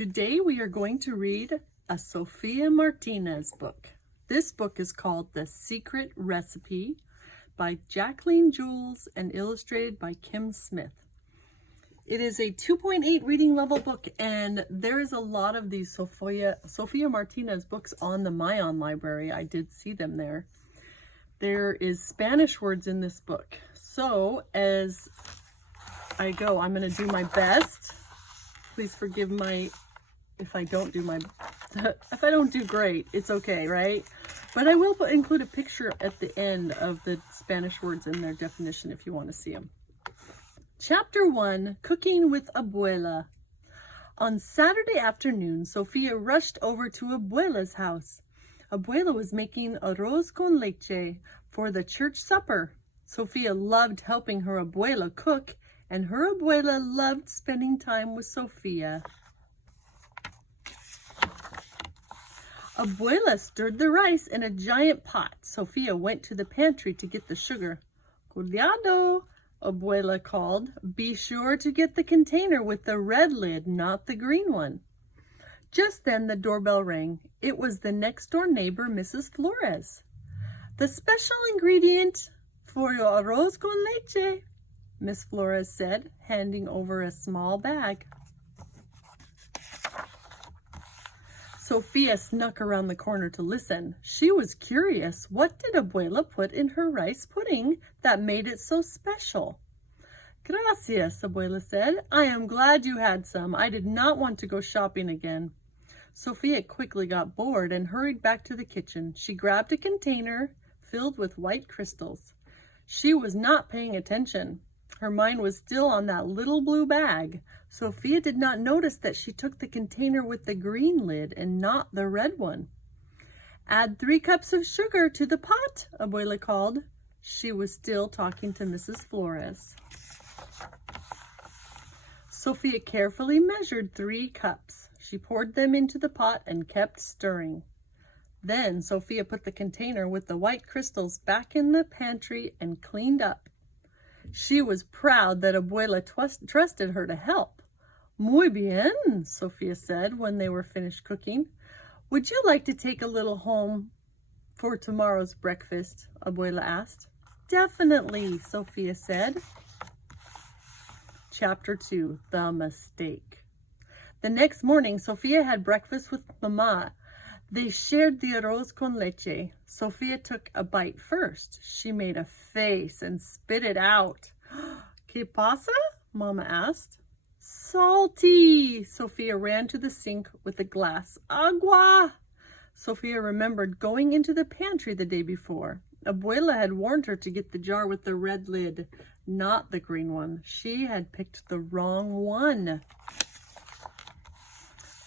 Today we are going to read a Sophia Martinez book. This book is called The Secret Recipe by Jacqueline Jules and illustrated by Kim Smith. It is a 2.8 reading level book, and there is a lot of these Sophia Martinez books on the Mayan library. I did see them there. There is Spanish words in this book. So as I go, I'm going to do my best. Please forgive if I don't do great, it's okay, right? But I will include a picture at the end of the Spanish words and their definition if you want to see them. Chapter 1, Cooking with Abuela. On Saturday afternoon, Sophia rushed over to Abuela's house. Abuela was making arroz con leche for the church supper. Sophia loved helping her Abuela cook, and her Abuela loved spending time with Sophia. Abuela stirred the rice in a giant pot. Sophia went to the pantry to get the sugar. Cuidado, Abuela called. Be sure to get the container with the red lid, not the green one. Just then the doorbell rang. It was the next door neighbor, Mrs. Flores. The special ingredient for your arroz con leche, Miss Flores said, handing over a small bag. Sophia snuck around the corner to listen. She was curious. What did Abuela put in her rice pudding that made it so special? Gracias, Abuela said. I am glad you had some. I did not want to go shopping again. Sophia quickly got bored and hurried back to the kitchen. She grabbed a container filled with white crystals. She was not paying attention. Her mind was still on that little blue bag. Sophia did not notice that she took the container with the green lid and not the red one. Add 3 cups of sugar to the pot, Abuela called. She was still talking to Mrs. Flores. Sophia carefully measured 3 cups. She poured them into the pot and kept stirring. Then Sophia put the container with the white crystals back in the pantry and cleaned up. She was proud that Abuela trusted her to help. Muy bien, Sophia said when they were finished cooking. Would you like to take a little home for tomorrow's breakfast? Abuela asked. Definitely, Sophia said. Chapter 2, The Mistake. The next morning, Sophia had breakfast with Mama. They shared the arroz con leche. Sophia took a bite first. She made a face and spit it out. ¿Qué pasa? Mama asked. Salty! Sophia ran to the sink with a glass. Agua! Sophia remembered going into the pantry the day before. Abuela had warned her to get the jar with the red lid, not the green one. She had picked the wrong one.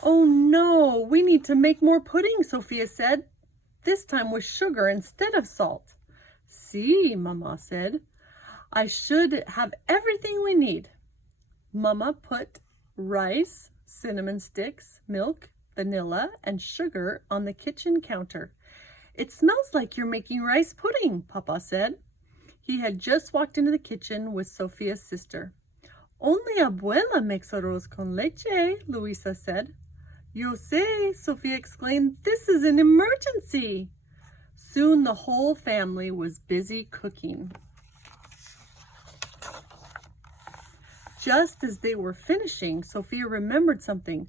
Oh no, we need to make more pudding, Sophia said. This time with sugar instead of salt. See, Mama said. I should have everything we need. Mama put rice, cinnamon sticks, milk, vanilla, and sugar on the kitchen counter. It smells like you're making rice pudding, Papa said. He had just walked into the kitchen with Sophia's sister. Only Abuela makes arroz con leche, Luisa said. Yo sé, Sophia exclaimed. This is an emergency. Soon the whole family was busy cooking. Just as they were finishing, Sophia remembered something.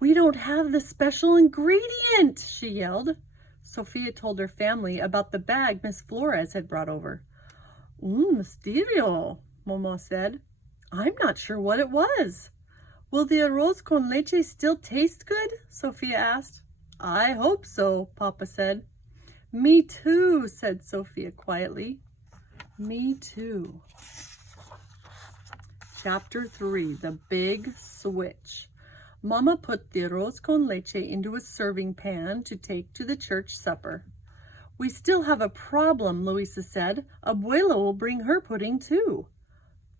We don't have the special ingredient, she yelled. Sophia told her family about the bag Miss Flores had brought over. Misterio, Mama said. I'm not sure what it was. Will the arroz con leche still taste good? Sophia asked. I hope so, Papa said. Me too, said Sophia quietly. Me too. Chapter 3, The Big Switch. Mama put the arroz con leche into a serving pan to take to the church supper. We still have a problem, Luisa said. Abuela will bring her pudding too.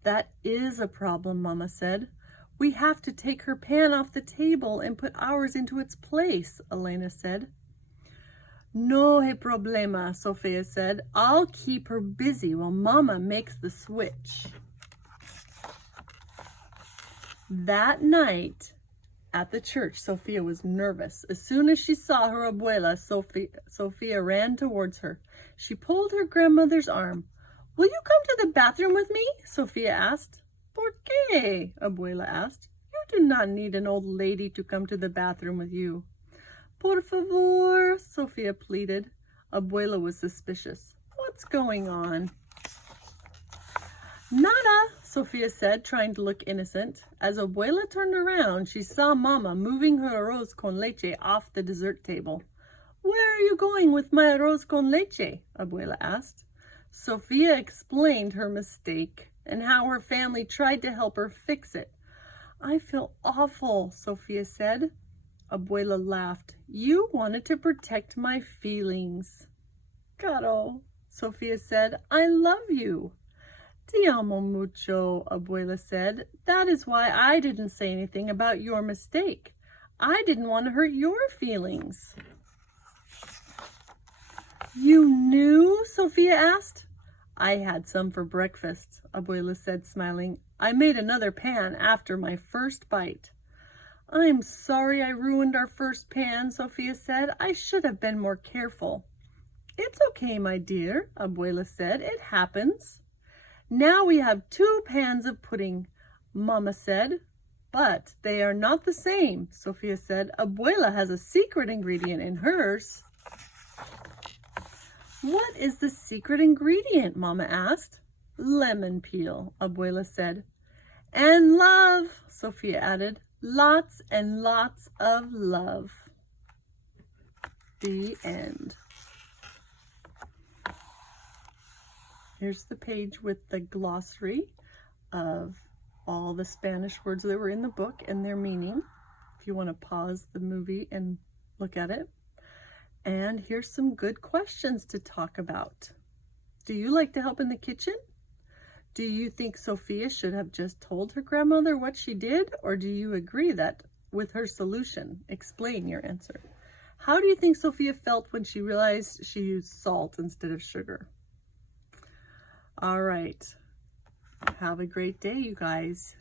That is a problem, Mama said. We have to take her pan off the table and put ours into its place, Elena said. No hay problema, Sophia said. I'll keep her busy while Mama makes the switch. That night, At the church, Sophia was nervous. As soon as she saw her abuela, Sophia ran towards her. She pulled her grandmother's arm. "Will you come to the bathroom with me?" Sophia asked. "Por qué?" Abuela asked. "You do not need an old lady to come to the bathroom with you." "Por favor," Sophia pleaded. Abuela was suspicious. "What's going on?" "Nada," Sophia said, trying to look innocent. As Abuela turned around, she saw Mama moving her arroz con leche off the dessert table. "Where are you going with my arroz con leche?" Abuela asked. Sophia explained her mistake and how her family tried to help her fix it. "I feel awful," Sophia said. Abuela laughed. "You wanted to protect my feelings." "Caro," Sophia said, "I love you." "Te amo mucho," Abuela said. "That is why I didn't say anything about your mistake. I didn't want to hurt your feelings." "You knew?" Sophia asked. "I had some for breakfast," Abuela said, smiling. "I made another pan after my first bite." "I'm sorry I ruined our first pan," Sophia said. "I should have been more careful." "It's okay, my dear," Abuela said. "It happens." "Now we have 2 pans of pudding," Mama said. "But they are not the same," Sophia said. "Abuela has a secret ingredient in hers." "What is the secret ingredient?" Mama asked. "Lemon peel," Abuela said. "And love," Sophia added. "Lots and lots of love." The end. Here's the page with the glossary of all the Spanish words that were in the book and their meaning, if you want to pause the movie and look at it. And here's some good questions to talk about. Do you like to help in the kitchen? Do you think Sophia should have just told her grandmother what she did, or do you agree that with her solution? Explain your answer. How do you think Sophia felt when she realized she used salt instead of sugar? All right. Have a great day, you guys.